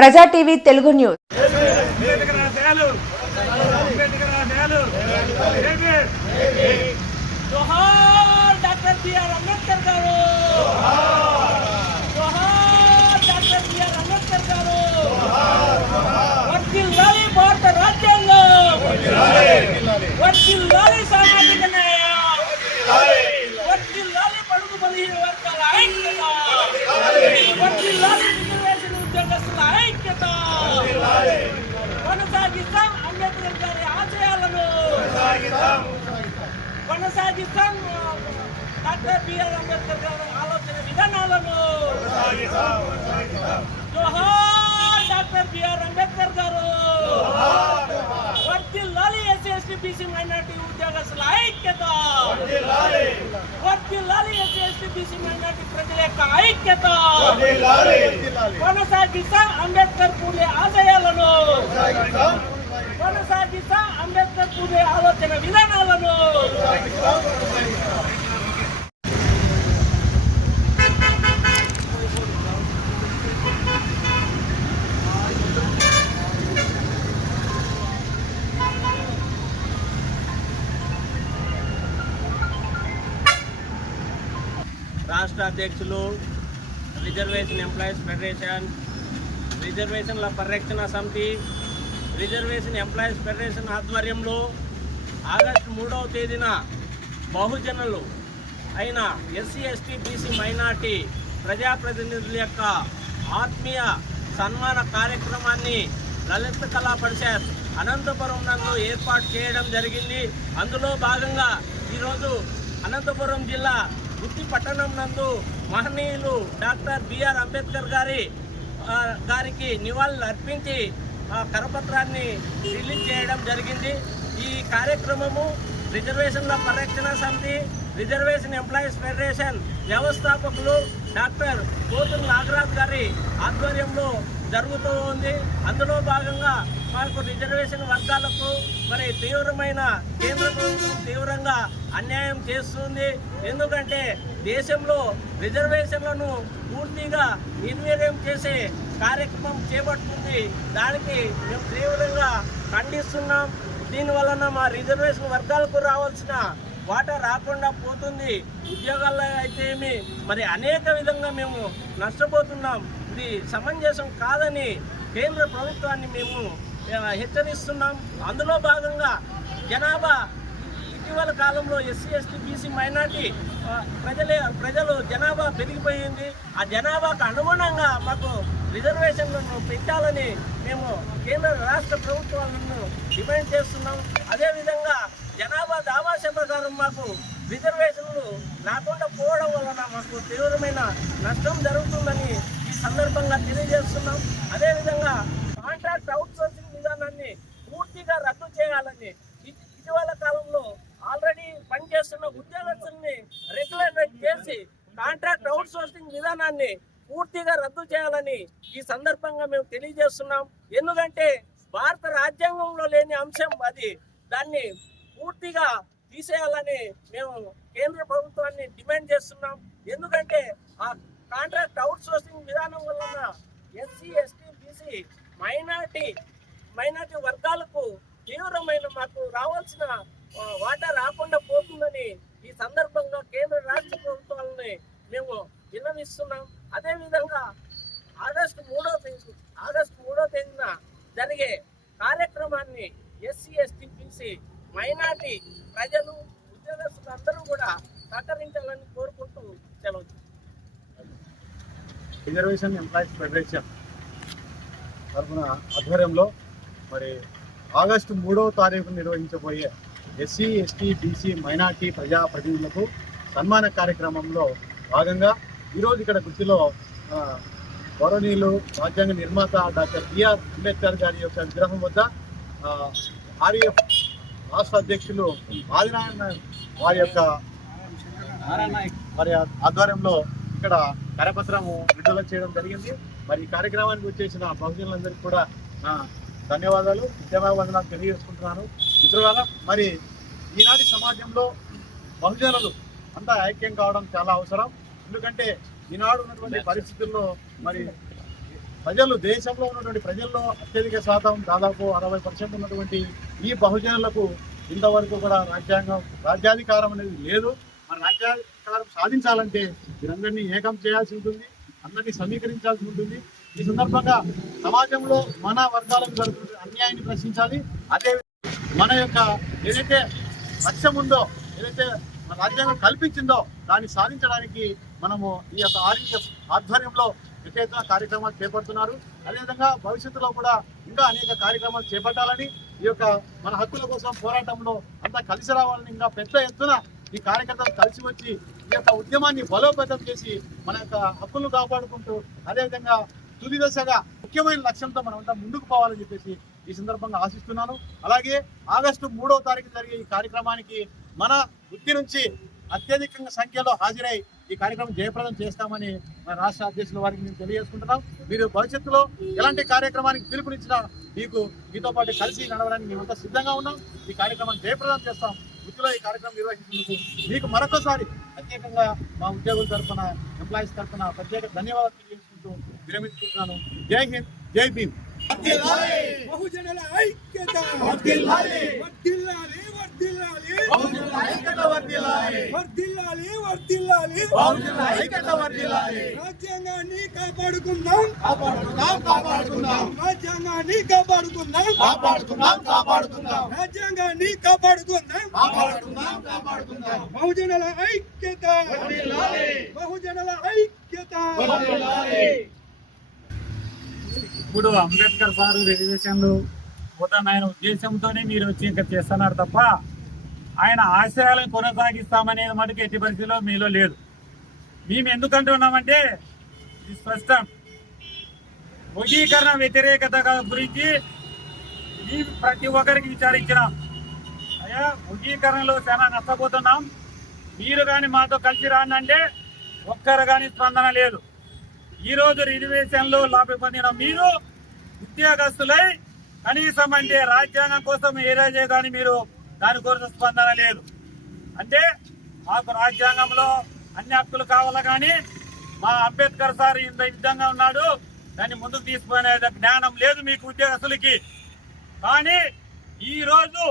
ప్రజా TV Telugu news. జోహార్ doctor BR Ambedkar గారు, జోహార్ doctor BR Ambedkar గారు. వర్ధిల్లాలి భారత రాజ్యాంగం, వర్ధిల్లాలి సామాజిక న్యాయం, వర్ధిల్లాలి బడుగు బలహీన వర్గాల ఐక్యత, వర్ధిల్లాలి రిజర్వేషన్ ఉద్యోగస్తుల ఐక్యత. కొనసాగిస్తాం అంబేద్కర్ గారి ఆశయాలను, కొనసాగిస్తాం డాక్టర్ బిఆర్ అంబేద్కర్ గారి ఆలోచన విధానాలను. జోహార్ డాక్టర్ బిఆర్ అంబేద్కర్ గారు. వర్ధిల్లాలి ఎస్సీ ఎస్టీ బీసీ మైనార్టీ ఉద్యోగస్తుల ఐక్యత, వర్ధిల్లాలి ఎస్సీ ఎస్టీ బీసీ మైనార్టీ ప్రజల యొక్క ఐక్యత. కొనసాగిస్తాం అంబేద్కర్ పూలే ఆశయాలను, కొనసాగిస్తాం అంబేద్కర్ పూలే ఆలోచన విధానాలను. రాష్ట్ర అధ్యక్షులు, రిజర్వేషన్ ఎంప్లాయీస్ ఫెడరేషన్, రిజర్వేషన్ల పరిరక్షణ సమితి, రిజర్వేషన్ ఎంప్లాయీస్ ఫెడరేషన్ ఆధ్వర్యంలో ఆగస్టు 3వ తేదీన బహుజనులు అయిన ఎస్సీ ఎస్టీ బీసీ మైనార్టీ ప్రజాప్రతినిధుల యొక్క ఆత్మీయ సన్మాన కార్యక్రమాన్ని లలిత కళా పరిషత్ అనంతపురం నందు ఏర్పాటు చేయడం జరిగింది. అందులో భాగంగా ఈరోజు అనంతపురం జిల్లా గుత్తి పట్టణం నందు మహనీయులు డాక్టర్ బిఆర్ అంబేద్కర్ గారికి నివాళులు అర్పించి కరపత్రాన్ని రిలీజ్ చేయడం జరిగింది. ఈ కార్యక్రమము రిజర్వేషన్ల పరిరక్షణ సమితి, రిజర్వేషన్ ఎంప్లాయీస్ ఫెడరేషన్ వ్యవస్థాపకులు డాక్టర్ పోతుల నాగరాజ్ గారి ఆధ్వర్యంలో జరుగుతూ ఉంది. అందులో భాగంగా మాకు రిజర్వేషన్ వర్గాలకు మరి తీవ్రమైన కేంద్ర ప్రభుత్వం తీవ్రంగా అన్యాయం చేస్తుంది. ఎందుకంటే దేశంలో రిజర్వేషన్లను పూర్తిగా నిర్వీర్యం చేసే కార్యక్రమం చేపడుతుంది. దానికి మేము తీవ్రంగా ఖండిస్తున్నాం. దీనివలన మా రిజర్వేషన్ వర్గాలకు రావాల్సిన వాటా రాకుండా పోతుంది. ఉద్యోగాల్లో అయితే ఏమి మరి అనేక విధంగా మేము నష్టపోతున్నాం. ఇది సమంజసం కాదని కేంద్ర ప్రభుత్వాన్ని మేము హెచ్చరిస్తున్నాం. అందులో భాగంగా జనాభా ఇటీవల కాలంలో ఎస్సీ ఎస్టీ బీసీ మైనార్టీ ప్రజలు జనాభా పెరిగిపోయింది. ఆ జనాభాకు అనుగుణంగా మాకు రిజర్వేషన్లను పెంచాలని మేము కేంద్ర రాష్ట్ర ప్రభుత్వాలను డిమాండ్ చేస్తున్నాం. అదేవిధంగా జనాభా దావాష ప్రకారం మాకు రిజర్వేషన్లు రాకుండా పోవడం వలన మాకు తీవ్రమైన నష్టం జరుగుతుందని ఈ సందర్భంగా తెలియజేస్తున్నాం. అదేవిధంగా కాంట్రాక్ట్ అవుట్సోర్సింగ్ విధానాన్ని పూర్తిగా రద్దు చేయాలని, ఇటీవల కాలంలో ఆల్రెడీ పనిచేస్తున్న ఉద్యోగస్తుల్ని రెగ్యులరైజ్ చేసి కాంట్రాక్ట్ అవుట్సోర్సింగ్ విధానాన్ని పూర్తిగా రద్దు చేయాలని ఈ సందర్భంగా మేము తెలియజేస్తున్నాం. ఎందుకంటే భారత రాజ్యాంగంలో లేని అంశం అది. దాన్ని పూర్తిగా తీసేయాలని మేము కేంద్ర ప్రభుత్వాన్ని డిమాండ్ చేస్తున్నాం. ఎందుకంటే ఆ కాంట్రాక్ట్ అవుట్సోర్సింగ్ విధానం వలన ఎస్సీ ఎస్టీ బీసీ మైనార్టీ వర్గాలకు తీవ్రమైన మాకు రావాల్సిన వాటా రాకుండా పోతుందని ఈ సందర్భంగా కేంద్ర రాష్ట్ర ప్రభుత్వాలని మేము విన్నవిస్తున్నాం. అదేవిధంగా ఆగస్టు 3వ తేదీన జరిగే కార్యక్రమాన్ని ఎస్సీ ఎస్టీ బీసీ మైనార్టీ ప్రజలు, ఉద్యోగస్తులు అందరూ కూడా సహకరించాలని కోరుకుంటూ సెలవు. రిజర్వేషన్ ఎంప్లాయీస్ ఫెడరేషన్ తరఫున ఆధ్వర్యంలో మరి ఆగస్టు 3వ తారీఖు నిర్వహించబోయే ఎస్సీ ఎస్టీ బీసీ మైనార్టీ ప్రజాప్రతినిధులకు సన్మాన కార్యక్రమంలో భాగంగా ఈరోజు ఇక్కడ గుత్తిలో గౌరవనీయులు రాజ్యాంగ నిర్మాత డాక్టర్ బిఆర్ అంబేద్కర్ గారి యొక్క విగ్రహం వద్ద ఆర్ఎఫ్ రాష్ట్ర అధ్యక్షులు ఆదినారాయణ వారి ఆధ్వర్యంలో ఇక్కడ కరపత్రము విడుదల చేయడం జరిగింది. మరి ఈ కార్యక్రమానికి వచ్చేసిన బహుజనులందరికీ కూడా ధన్యవాదాలు, విద్యావందనాలు తెలియజేసుకుంటున్నాను. మిత్రులారా, మరి ఈనాటి సమాజంలో బహుజనులు అంతా ఐక్యం కావడం చాలా అవసరం. ఎందుకంటే ఈనాడు ఉన్నటువంటి పరిస్థితుల్లో మరి ప్రజలు దేశంలో ఉన్నటువంటి ప్రజల్లో అత్యధిక శాతం దాదాపు 60% ఉన్నటువంటి ఈ బహుజనులకు ఇంతవరకు కూడా రాజ్యాధికారం అనేది లేదు. మరి రాజ్యాధికారం సాధించాలంటే వీరందరినీ ఏకం చేయాల్సి ఉంటుంది, అందరినీ సమీకరించాల్సి ఉంటుంది. ఈ సందర్భంగా సమాజంలో మన వర్గాలకు జరుగుతున్న అన్యాయాన్ని ప్రశ్నించాలి. అదే మన యొక్క ఏదైతే లక్ష్యం ఉందో, ఏదైతే మన రాజ్యాంగం కల్పించిందో దాన్ని సాధించడానికి మనము ఈ యొక్క ఆర్ఎస్ఎస్ ఆధ్వర్యంలో పెద్ద ఎత్తున కార్యక్రమాలు చేపడుతున్నారు. అదేవిధంగా భవిష్యత్తులో కూడా ఇంకా అనేక కార్యక్రమాలు చేపట్టాలని, ఈ యొక్క మన హక్కుల కోసం పోరాటంలో అంతా కలిసి రావాలని, ఇంకా పెద్ద ఎత్తున ఈ కార్యకర్తలు కలిసి వచ్చి ఈ యొక్క ఉద్యమాన్ని బలోపేతం చేసి మన యొక్క హక్కులను కాపాడుకుంటూ అదేవిధంగా తుది దశగా ముఖ్యమైన లక్ష్యంతో మనమంతా ముందుకు పోవాలని చెప్పేసి ఈ సందర్భంగా ఆశిస్తున్నాను. అలాగే ఆగస్టు 3వ తారీఖు జరిగే ఈ కార్యక్రమానికి మన వృత్తి నుంచి అత్యధికంగా సంఖ్యలో హాజరై ఈ కార్యక్రమం జయప్రదం చేస్తామని మన రాష్ట్ర అధ్యక్షుల వారికి మేము తెలియజేసుకుంటున్నాం. మీరు భవిష్యత్తులో ఎలాంటి కార్యక్రమానికి పిలుపునిచ్చినా మీతో పాటు కలిసి నడవడానికి మేమంతా సిద్ధంగా ఉన్నాం. ఈ కార్యక్రమాన్ని జయప్రదం చేస్తాం. వృత్తిలో ఈ కార్యక్రమం నిర్వహించినందుకు మీకు మరొకసారి ప్రత్యేకంగా మా ఉద్యోగుల తరఫున, ఎంప్లాయీస్ తరఫున ప్రత్యేక ధన్యవాదాలు తెలియజేసుకుంటూ విరమించుకుంటున్నాను. జై హింద్, జై భీమ్. బహుజనుల ఐక్యత వర్ధిల్లాలి, వర్ధిల్లాలి, వర్ధిల్లాలి, బహుజనుల ఐక్యత వర్ధిల్లాలి, వర్ధిల్లాలి, వర్ధిల్లాలి, బహుజనుల ఐక్యత వర్ధిల్లాలి. రాజ్యాంగాన్ని కాపాడుకుందాం, కాపాడుకుందాం, రాజ్యాంగాన్ని కాపాడుకుందాం, కాపాడుకుందాం, రాజ్యాంగాన్ని కాపాడుకుందాం, కాపాడుకుందాం. బహుజనుల ఐక్యత వర్ధిల్లాలి, బహుజనుల ఐక్యత. వర్ధిల్లాలి. ఇప్పుడు అంబేద్కర్ సార్ రిజర్వేషన్లు పోతాయన ఉద్దేశంతోనే మీరు వచ్చి ఇంకా చేస్తున్నారు తప్ప ఆయన ఆశయాలను కొనసాగిస్తామనేది మటుకు ఎట్టి పరిస్థితిలో మీలో లేదు. మేము ఎందుకంటున్నామంటే ఇది స్పష్టం. వర్గీకరణ వ్యతిరేకత గురించి మేము ప్రతి ఒక్కరికి విచారించినాం. అయ్యా, వర్గీకరణలో చాలా నష్టపోతున్నాం, మీరు కానీ మాతో కలిసి రాండి అంటే ఒక్కరు కానీ స్పందన లేదు. ఈరోజు రిజర్వేషన్లో లాభ పొందిన మీరు ఉద్యోగస్తులై కనీసం అంటే రాజ్యాంగం కోసం ఏ రోజే కానీ మీరు దానికోసం స్పందన లేదు. అంటే మాకు రాజ్యాంగంలో అన్ని హక్కులు కావాలా, కానీ మా అంబేద్కర్ సార్ ఇంత విధంగా ఉన్నాడు, దాన్ని ముందుకు తీసుకునే జ్ఞానం లేదు మీకు ఉద్యోగస్తులకి. కానీ ఈరోజు